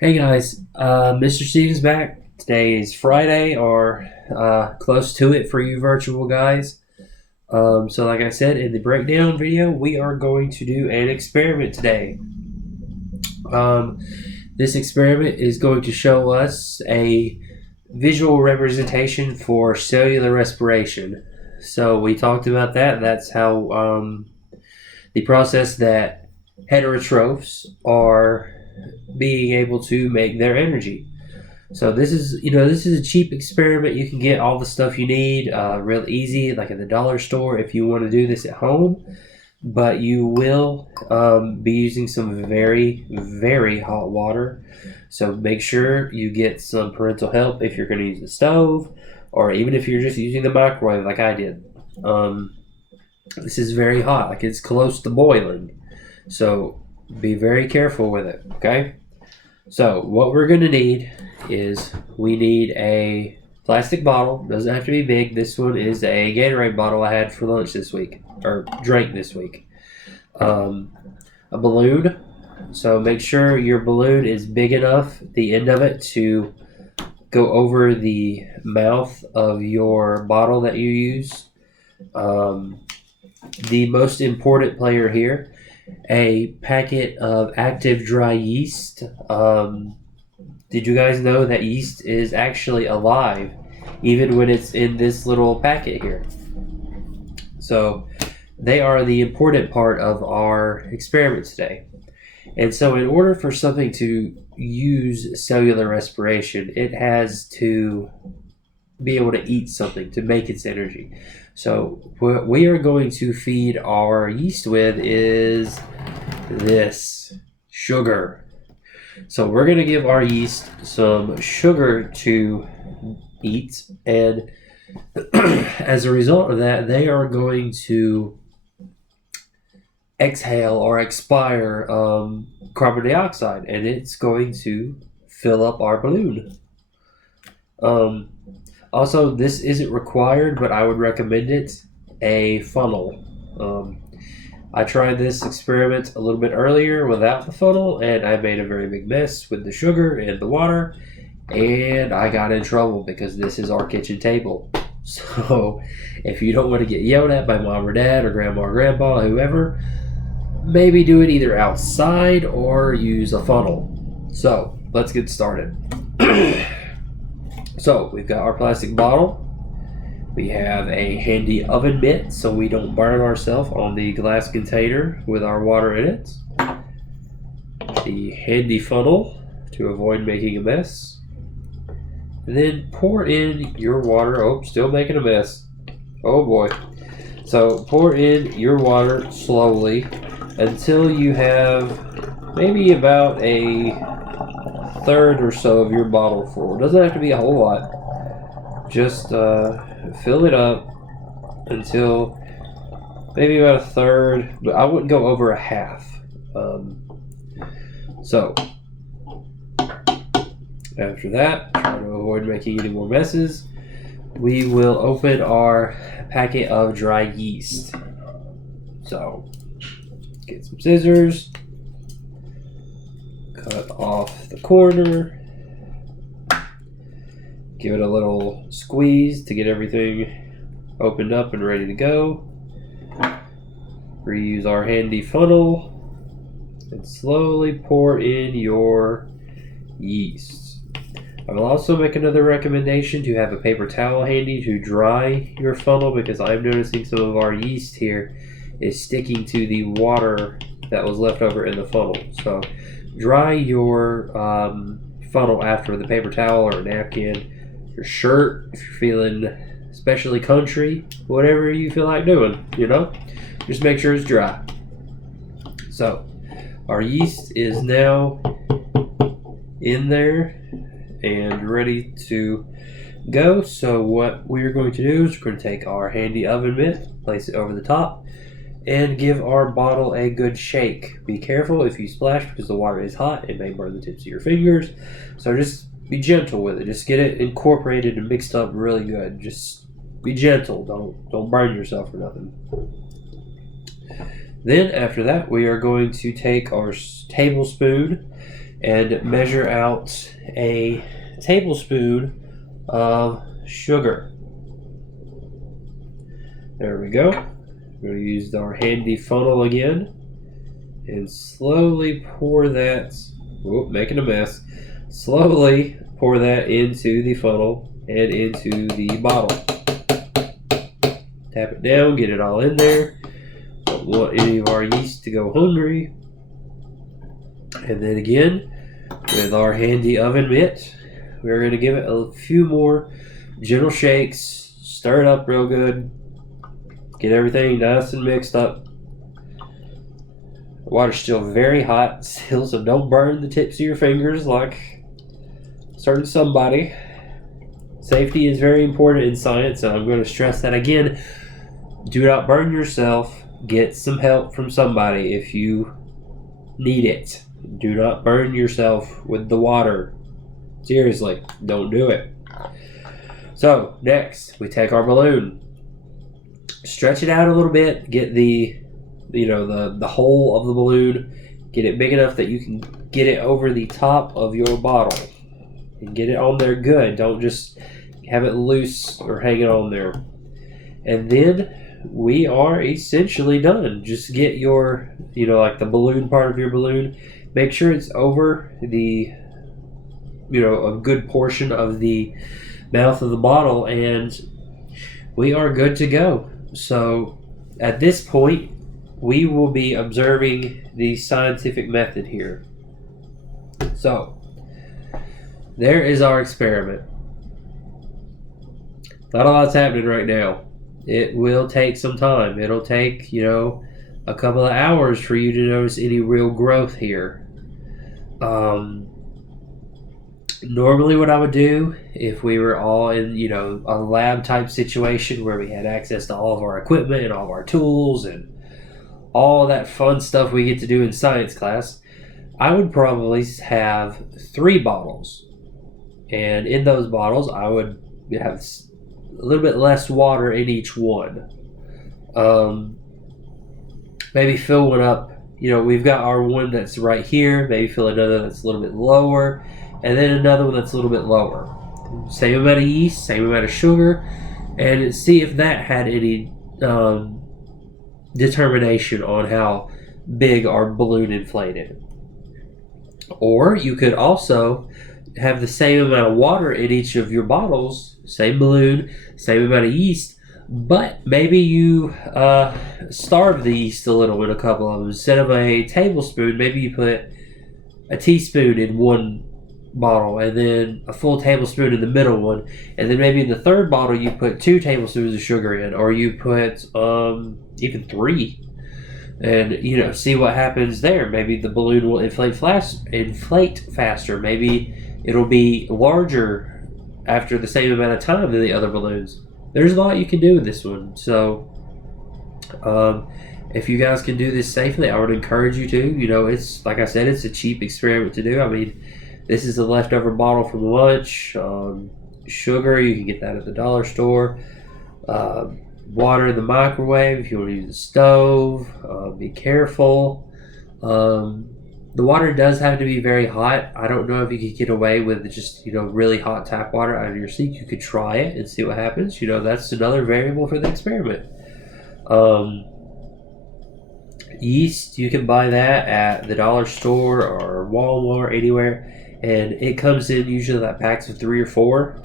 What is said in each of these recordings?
Hey guys, Mr. Stevens back. Today is Friday, or close to it for you virtual guys. So, like I said in the breakdown video, we are going to do an experiment today. Um, this experiment is going to show us a visual representation for cellular respiration. So, we talked about that. That's how the process that heterotrophs are being able to make their energy. So this is a cheap experiment. You can get all the stuff you need real easy, like at the dollar store, if you want to do this at home. But you will be using some very, very hot water. So make sure you get some parental help if you're going to use the stove, or even if you're just using the microwave, like I did. This is very hot, like it's close to boiling. So be very careful with it. Okay. So what we're going to need is we need a plastic bottle. Doesn't have to be big. This one is a Gatorade bottle I had for lunch this week, or drank this week. A balloon. So make sure your balloon is big enough, the end of it, to go over the mouth of your bottle that you use. The most important player here, a packet of active dry yeast. Did you guys know that yeast is actually alive even when it's in this little packet here? So they are the important part of our experiment today. And so in order for something to use cellular respiration, it has to be able to eat something to make its energy. So what we are going to feed our yeast with is this sugar. So we're going to give our yeast some sugar to eat, and as a result of that, they are going to exhale or expire carbon dioxide, and it's going to fill up our balloon. Also, this isn't required, but I would recommend it, a funnel. I tried this experiment a little bit earlier without the funnel, and I made a very big mess with the sugar and the water, and I got in trouble because this is our kitchen table. So, if you don't want to get yelled at by mom or dad or grandma or grandpa, whoever, maybe do it either outside or use a funnel. So, let's get started. So we've got our plastic bottle. We have a handy oven mitt so we don't burn ourselves on the glass container with our water in it. The handy funnel to avoid making a mess. And then pour in your water. Oh, still making a mess. Oh boy. So pour in your water slowly until you have maybe about a third or so of your bottle full. It doesn't have to be a whole lot. Just fill it up until maybe about a third, but I wouldn't go over a half. So after that, try to avoid making any more messes, we will open our packet of dry yeast. So get some scissors, cut off the corner, give it a little squeeze to get everything opened up and ready to go. Reuse our handy funnel and slowly pour in your yeast. I will also make another recommendation to have a paper towel handy to dry your funnel, because I'm noticing some of our yeast here is sticking to the water that was left over in the funnel. So dry your funnel after with a paper towel or a napkin, your shirt if you're feeling especially country, whatever you feel like doing, just make sure it's dry. So our yeast is now in there and ready to go. So what we're going to do is we're going to take our handy oven mitt, place it over the top, and give our bottle a good shake. Be careful if you splash, because the water is hot. It may burn the tips of your fingers. So just be gentle with it. Just get it incorporated and mixed up really good. Just be gentle. Don't burn yourself or nothing. Then after that, we are going to take our tablespoon and measure out a tablespoon of sugar. There we go. We're going to use our handy funnel again and slowly pour that. Whoop, making a mess. Slowly pour that into the funnel and into the bottle. Tap it down, get it all in there. Don't want any of our yeast to go hungry. And then again, with our handy oven mitt, we're going to give it a few more gentle shakes. Stir it up real good. Get everything nice and mixed up. The water's still very hot still, so don't burn the tips of your fingers like certain somebody. Safety is very important in science, and I'm going to stress that again. Do not burn yourself. Get some help from somebody if you need it. Do not burn yourself with the water. Seriously, don't do it. So, next, we take our balloon. Stretch it out a little bit. Get the hole of the balloon. Get it big enough that you can get it over the top of your bottle. And get it on there good. Don't just have it loose or hang it on there. And then we are essentially done. Just get your, like the balloon part of your balloon. Make sure it's over the, a good portion of the mouth of the bottle, and we are good to go. So at this point, we will be observing the scientific method here. So there is our experiment. Not a lot's happening right now. It will take some time. It'll take, a couple of hours for you to notice any real growth here. Normally what I would do if we were all in, a lab type situation where we had access to all of our equipment and all of our tools and all that fun stuff we get to do in science class, I would probably have 3 bottles. And in those bottles, I would have a little bit less water in each one. Maybe fill one up. We've got our one that's right here. Maybe fill another that's a little bit lower. And then another one that's a little bit lower. Same amount of yeast, same amount of sugar. And see if that had any determination on how big our balloon inflated. Or you could also have the same amount of water in each of your bottles, same balloon, same amount of yeast, but maybe you starve the yeast a little in a couple of them. Instead of a tablespoon, maybe you put a teaspoon in one bottle and then a full tablespoon in the middle one, and then maybe in the third bottle you put 2 tablespoons of sugar in, or you put even 3, and see what happens there. Maybe the balloon will inflate faster. Maybe it'll be larger after the same amount of time than the other balloons. There's a lot you can do with this one. So if you guys can do this safely, I would encourage you to. It's like I said, it's a cheap experiment to do. I mean, this is a leftover bottle from lunch. Sugar, you can get that at the dollar store. Water in the microwave if you want to use the stove. Be careful. The water does have to be very hot. I don't know if you could get away with just, really hot tap water out of your sink. You could try it and see what happens. That's another variable for the experiment. Yeast, you can buy that at the dollar store or Walmart, anywhere. And it comes in usually like packs of 3 or 4.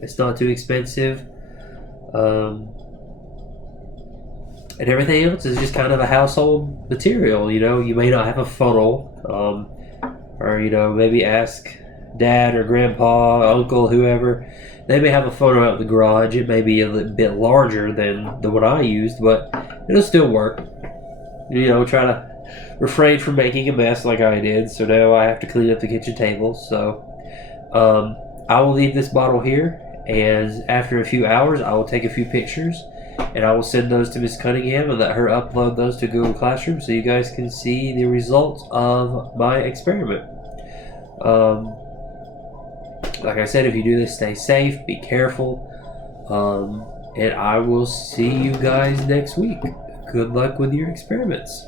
It's not too expensive. And everything else is just kind of a household material. You may not have a funnel, or maybe ask dad or grandpa, uncle, whoever. They may have a funnel out in the garage. It may be a little bit larger than the one I used, but it'll still work. Try to refrain from making a mess like I did. So now I have to clean up the kitchen table. So I will leave this bottle here, and after a few hours I will take a few pictures and I will send those to Miss Cunningham and let her upload those to Google Classroom so you guys can see the results of my experiment. Like I said, if you do this, stay safe, be careful, and I will see you guys next week. Good luck with your experiments.